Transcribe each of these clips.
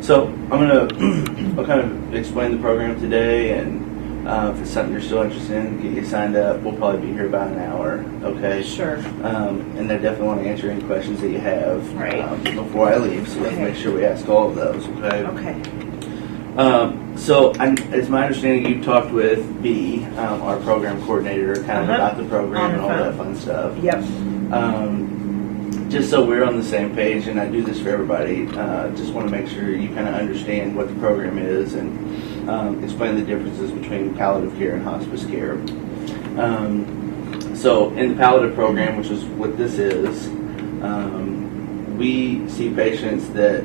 So I'll kind of explain the program today, and if it's something you're still interested in, get you signed up. We'll probably be here about an hour, okay? Sure. And I definitely want to answer any questions that you have before I leave, so let's make sure we ask all of those, okay? Okay. So it's my understanding you talked with B, our program coordinator, kind of about the program and all that fun stuff. Yep. Just so we're on the same page, and I do this for everybody, just want to make sure you kind of understand what the program is and explain the differences between palliative care and hospice care. So in the palliative program, which is what this is, we see patients that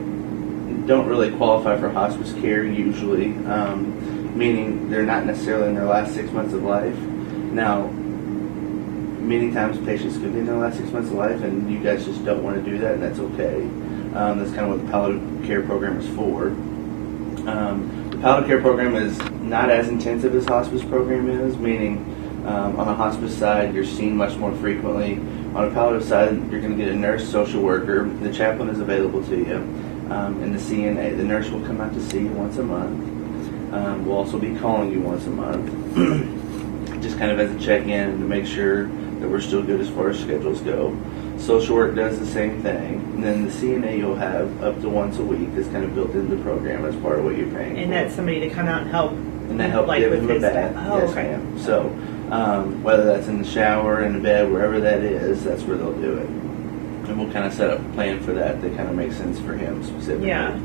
don't really qualify for hospice care usually, meaning they're not necessarily in their last 6 months of life. Now, many times patients could be in their last 6 months of life, and you guys just don't want to do that, and that's okay. That's kind of what the palliative care program is for. The palliative care program is not as intensive as hospice program is, meaning on the hospice side, you're seen much more frequently. On the palliative side, you're going to get a nurse, social worker. The chaplain is available to you, and the CNA. The nurse will come out to see you once a month. We'll also be calling you once a month, just kind of as a check-in to make sure that we're still good as far as schedules go. Social work does the same thing. And then the CNA you'll have up to once a week that's kind of built into the program as part of what you're paying And for. that's somebody to come out and help. And that helps like give with him a his bath. Oh, Yes, okay. ma'am. So whether that's in the shower, in the bed, wherever that is, that's where they'll do it. And we'll kind of set up a plan for that kind of makes sense for him specifically. Yeah.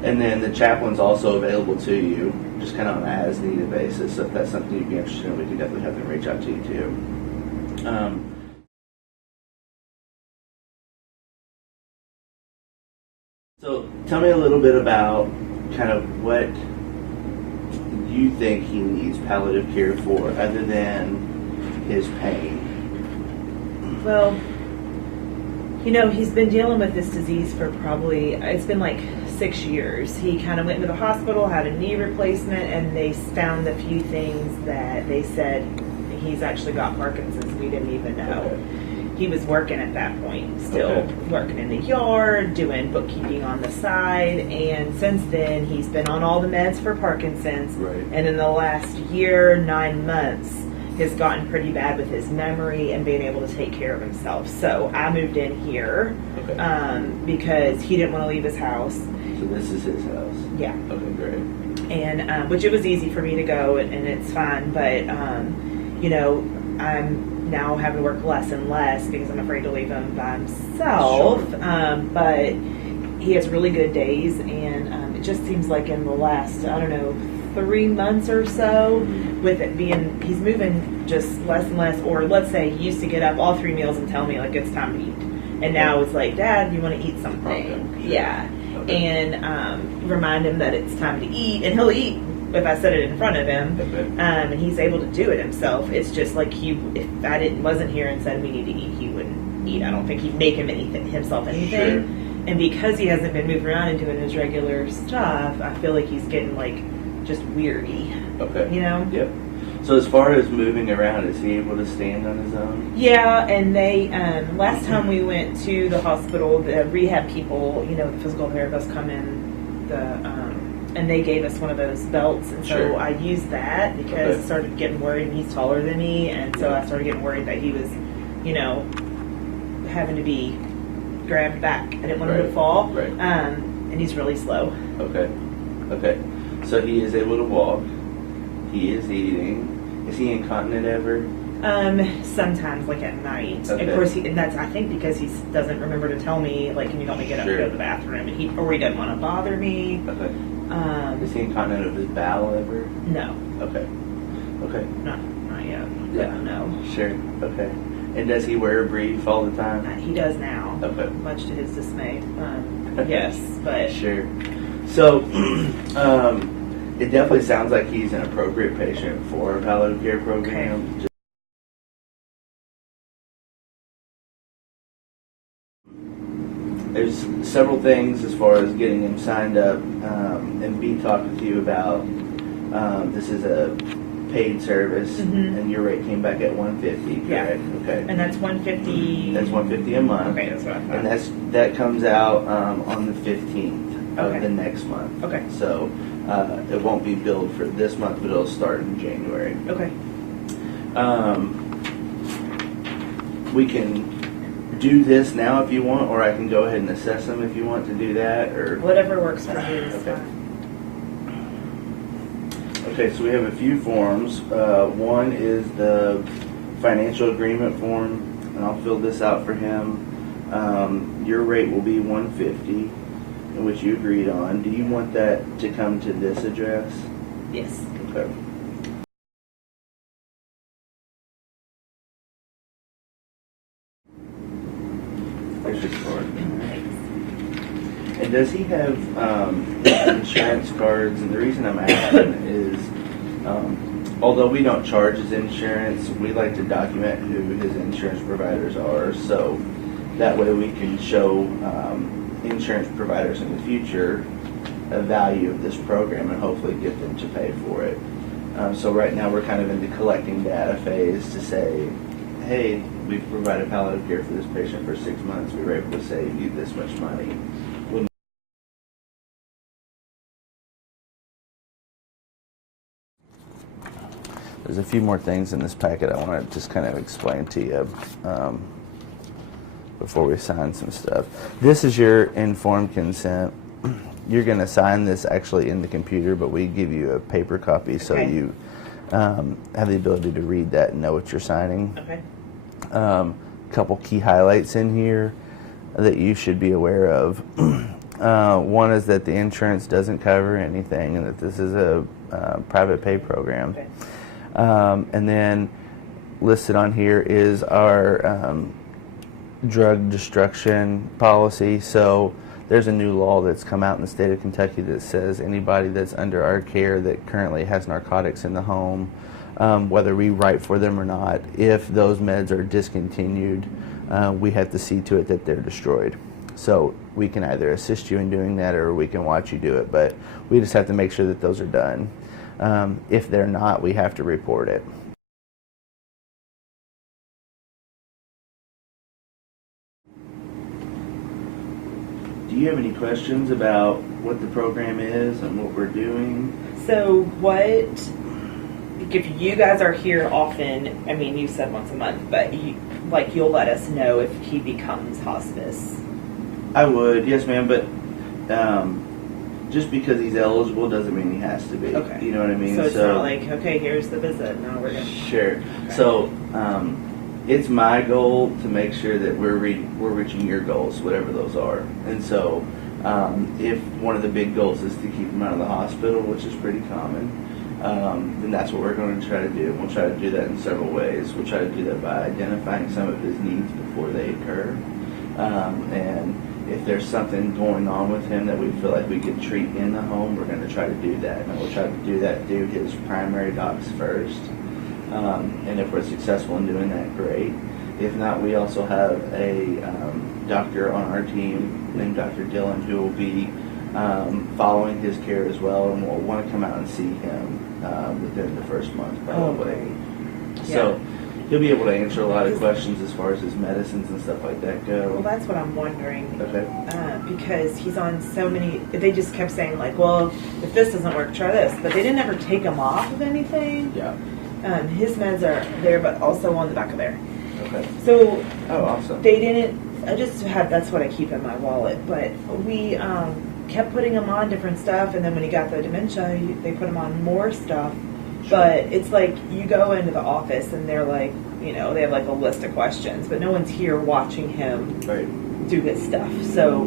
And then the chaplain's also available to you, just kind of on an as-needed basis. So if that's something you'd be interested in, we can definitely have them reach out to you too. So tell me a little bit about kind of what you think he needs palliative care for, other than his pain. Well, you know, he's been dealing with this disease for probably, it's been like 6 years. He kind of went into the hospital, had a knee replacement, and they found a few things that they said he's actually got Parkinson's. We didn't even know. Okay. He was working at that point, still working in the yard, doing bookkeeping on the side, and since then he's been on all the meds for Parkinson's. Right. And in the last year, 9 months, has gotten pretty bad with his memory and being able to take care of himself. So I moved in here because he didn't want to leave his house. So this is his house? Yeah. Okay, great. And which it was easy for me to go, and it's fine, but you know, I'm now having to work less and less because I'm afraid to leave him by himself. Sure. But he has really good days, and it just seems like in the last, I don't know, 3 months or so, with it being, he's moving just less and less, or let's say he used to get up all 3 meals and tell me like it's time to eat. And now it's like, Dad, you want to eat something? Okay. Sure. Yeah. Okay. And remind him that it's time to eat, and he'll eat if I set it in front of him. Okay. And he's able to do it himself. It's just like if I wasn't here and said we need to eat, he wouldn't eat. I don't think he'd make himself anything. Sure. And because he hasn't been moving around and doing his regular stuff, I feel like he's getting like just weary. Okay. You know? Yep. So as far as moving around, is he able to stand on his own? Yeah, and they, last time we went to the hospital, the rehab people, you know, the physical therapists come in, and they gave us one of those belts, and so I used that because I started getting worried, and he's taller than me, and so I started getting worried that he was, you know, having to be grabbed back. I didn't want him to fall, and he's really slow. Okay. Okay. So he is able to walk. He is eating. Is he incontinent ever? Sometimes, like at night. Okay. Of course, and that's, I think, because he doesn't remember to tell me, like, can you help me get up and go to the bathroom? And he doesn't want to bother me. Okay. Is he incontinent of his bowel ever? No. Okay. Okay. Not yet. Yeah. No. Sure. Okay. And does he wear a brief all the time? He does now. Okay. Much to his dismay. Yes, but Sure. So, it definitely sounds like he's an appropriate patient for a palliative care program. Okay. There's several things as far as getting him signed up, and B talked with you about. This is a paid service, Mhm. and your rate came back at $150, Yeah. correct? Okay. And that's $150. That's $150 a month. Okay, that's what I thought. And that comes out on the 15th of Okay. the next month. Okay. So it won't be billed for this month, but it'll start in January. Okay. We can do this now if you want, or I can go ahead and assess them if you want to do that, or Whatever works for you is Okay. fine. Okay, so we have a few forms. One is the financial agreement form, and I'll fill this out for him. Your rate will be $150, which you agreed on. Do you want that to come to this address? Yes. Okay. There's your card. And does he have insurance cards? And the reason I'm asking is, although we don't charge his insurance, we like to document who his insurance providers are, so that way we can show insurance providers in the future a value of this program and hopefully get them to pay for it. So right now we're kind of in the collecting data phase to say, hey, we've provided palliative care for this patient for 6 months. We were able to save you this much money. There's a few more things in this packet I want to just kind of explain to you before we sign some stuff. This is your informed consent. You're going to sign this actually in the computer, but we give you a paper copy so Okay. you have the ability to read that and know what you're signing. Okay. Couple key highlights in here that you should be aware of. One is that the insurance doesn't cover anything and that this is a private pay program. Okay. And then listed on here is our drug destruction policy. So there's a new law that's come out in the state of Kentucky that says anybody that's under our care that currently has narcotics in the home, whether we write for them or not, if those meds are discontinued, we have to see to it that they're destroyed. So we can either assist you in doing that or we can watch you do it, but we just have to make sure that those are done. If they're not, we have to report it. Do you have any questions about what the program is and what we're doing? So what, if you guys are here often, I mean, you said once a month, but you'll let us know if he becomes hospice. I would, yes ma'am, but just because he's eligible doesn't mean he has to be. Okay. You know what I mean? So it's not like, okay, here's the visit, now we're going to... Sure. Okay. So it's my goal to make sure that we're reaching your goals, whatever those are. And so if one of the big goals is to keep him out of the hospital, which is pretty common, then that's what we're going to try to do. We'll try to do that in several ways. We'll try to do that by identifying some of his needs before they occur. And if there's something going on with him that we feel like we could treat in the home, we're going to try to do that. And we'll try to do that through his primary docs first. And if we're successful in doing that, great. If not, we also have a doctor on our team named Dr. Dillon who will be following his care as well, and we'll want to come out and see him within the first month probably. So he'll be able to answer a lot of questions as far as his medicines and stuff like that go. Well, that's what I'm wondering. Okay. Because he's on so many, they just kept saying like, well, if this doesn't work, try this. But they didn't ever take him off of anything. Yeah. His meds are there, but also on the back of there. Okay. So Oh, awesome. they didn't, I just had, that's what I keep in my wallet. But we kept putting him on different stuff. And then when he got the dementia, they put him on more stuff. Sure. But it's like you go into the office and they're like, you know, they have like a list of questions, but no one's here watching him do his stuff. So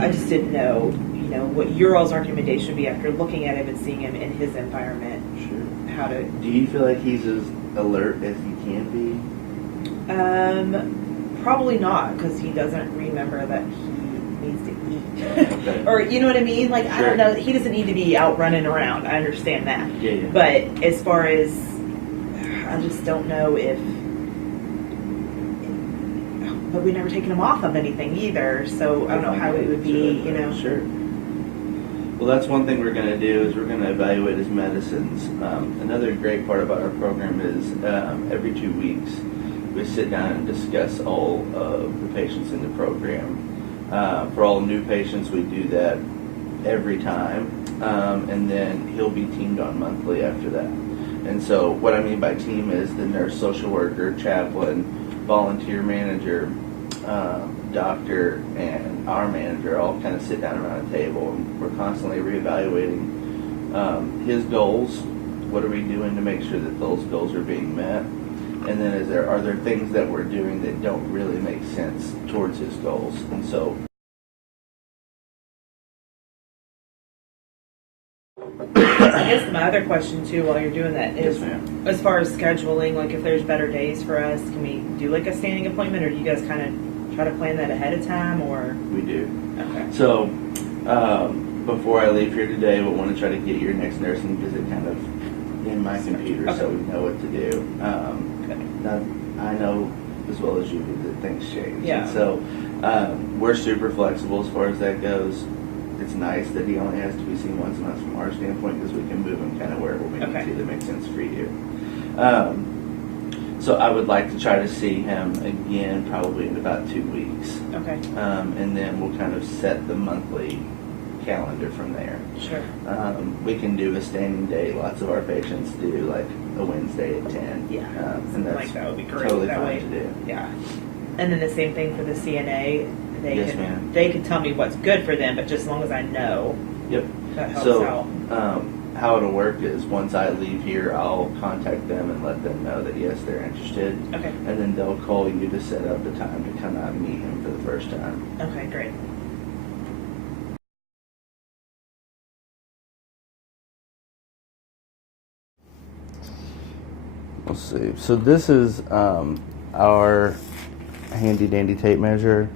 I just didn't know, you know, what your all's recommendation would be after looking at him and seeing him in his environment. Sure. How to? Do you feel like he's as alert as he can be? Probably not, because he doesn't remember that he needs to eat. Okay. Or you know what I mean? Like I Sure. don't know. He doesn't need to be out running around. I understand that. Yeah. But as far as, I just don't know if. But we've never taken him off of anything either, so I don't know how it would be. You know. Sure. Well, that's one thing we're going to do is we're going to evaluate his medicines. Another great part about our program is every 2 weeks we sit down and discuss all of the patients in the program. For all new patients, we do that every time, and then he'll be teamed on monthly after that. And so what I mean by team is the nurse, social worker, chaplain, volunteer manager, doctor, and our manager all kind of sit down around a table, and we're constantly reevaluating his goals. What are we doing to make sure that those goals are being met? And then are there things that we're doing that don't really make sense towards his goals? And so I guess my other question too, while you're doing that, is Yes, ma'am. as far as scheduling, like if there's better days for us, can we do like a standing appointment, or do you guys kind of try to plan that ahead of time, or? we do. Okay. So before I leave here today, we'll want to try to get your next nursing visit kind of in my computer so we know what to do. Now, I know as well as you do that things change. Yeah. And so we're super flexible as far as that goes. It's nice that he only has to be seen once a month from our standpoint, because we can move him kind of wherever we need to that makes sense for you. So I would like to try to see him again probably in about 2 weeks. Okay. And then we'll kind of set the monthly calendar from there. Sure. We can do a standing day. Lots of our patients do like a Wednesday at 10. Yeah. And Something that's like that would be great. totally that fine way. to do. Yeah. And then the same thing for the CNA. Yes, ma'am. They can tell me what's good for them, but just as long as I know. Yep. That helps So, out. how it'll work is once I leave here, I'll contact them and let them know that yes, they're interested. Okay. And then they'll call you to set up the time to come out and meet him for the first time. Okay, great. Let's see. So this is our handy dandy tape measure.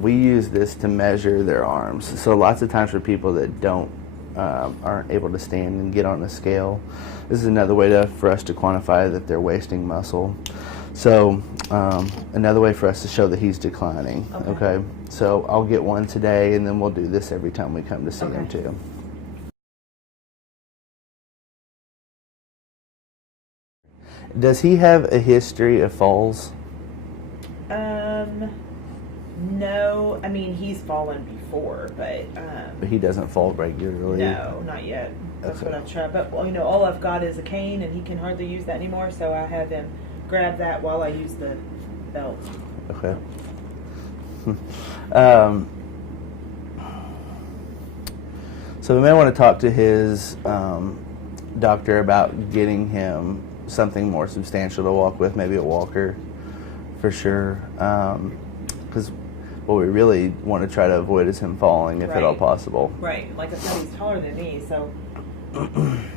We use this to measure their arms. So lots of times for people that aren't able to stand and get on a scale, this is another way for us to quantify that they're wasting muscle. So another way for us to show that he's declining. Okay. So I'll get one today, and then we'll do this every time we come to see him too. Does he have a history of falls? No. I mean, he's fallen before, but He doesn't fall regularly? no, not yet. That's Okay. what I've tried. But, well, all I've got is a cane, and he can hardly use that anymore, so I have him grab that while I use the belt. Okay. So we may want to talk to his doctor about getting him something more substantial to walk with, maybe a walker for sure. Because what we really want to try to avoid is him falling if at all possible. Right. Like I said, he's taller than me, so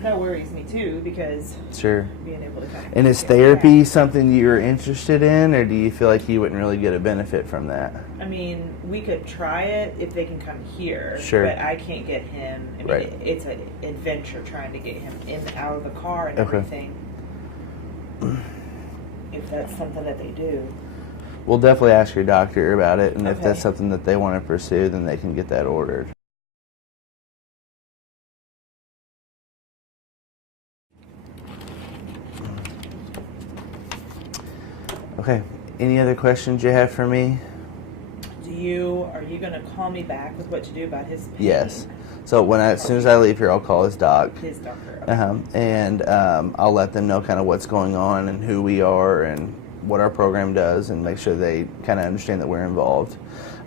that worries me too, because Sure. being able to kind of... And is therapy something you're interested in, or do you feel like you wouldn't really get a benefit from that? I mean, we could try it if they can come here. Sure. But I can't get him. I mean, Right. it's an adventure trying to get him in and out of the car and Okay. everything. If that's something that they do. We'll definitely ask your doctor about it, and if Okay. that's something that they want to pursue, then they can get that ordered. Okay, any other questions you have for me? Are you going to call me back with what to do about his pain? Yes. So as soon as I leave here, I'll call his doc. His doctor. Okay. And I'll let them know kind of what's going on and who we are and what our program does, and make sure they kind of understand that we're involved.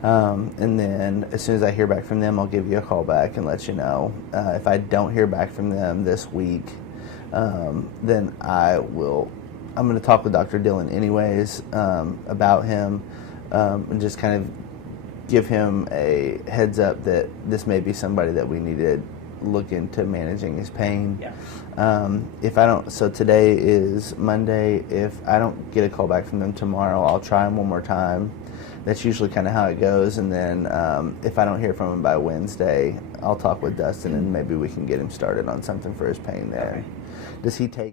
And then as soon as I hear back from them, I'll give you a call back and let you know. If I don't hear back from them this week, then I'm going to talk with Dr. Dillon anyways about him, and just kind of give him a heads up that this may be somebody that we need to look into managing his pain. Yeah. If I don't, so today is Monday. If I don't get a call back from them tomorrow, I'll try him one more time. That's usually kind of how it goes. And then if I don't hear from him by Wednesday, I'll talk with Dustin, and maybe we can get him started on something for his pain then. Okay. Does he take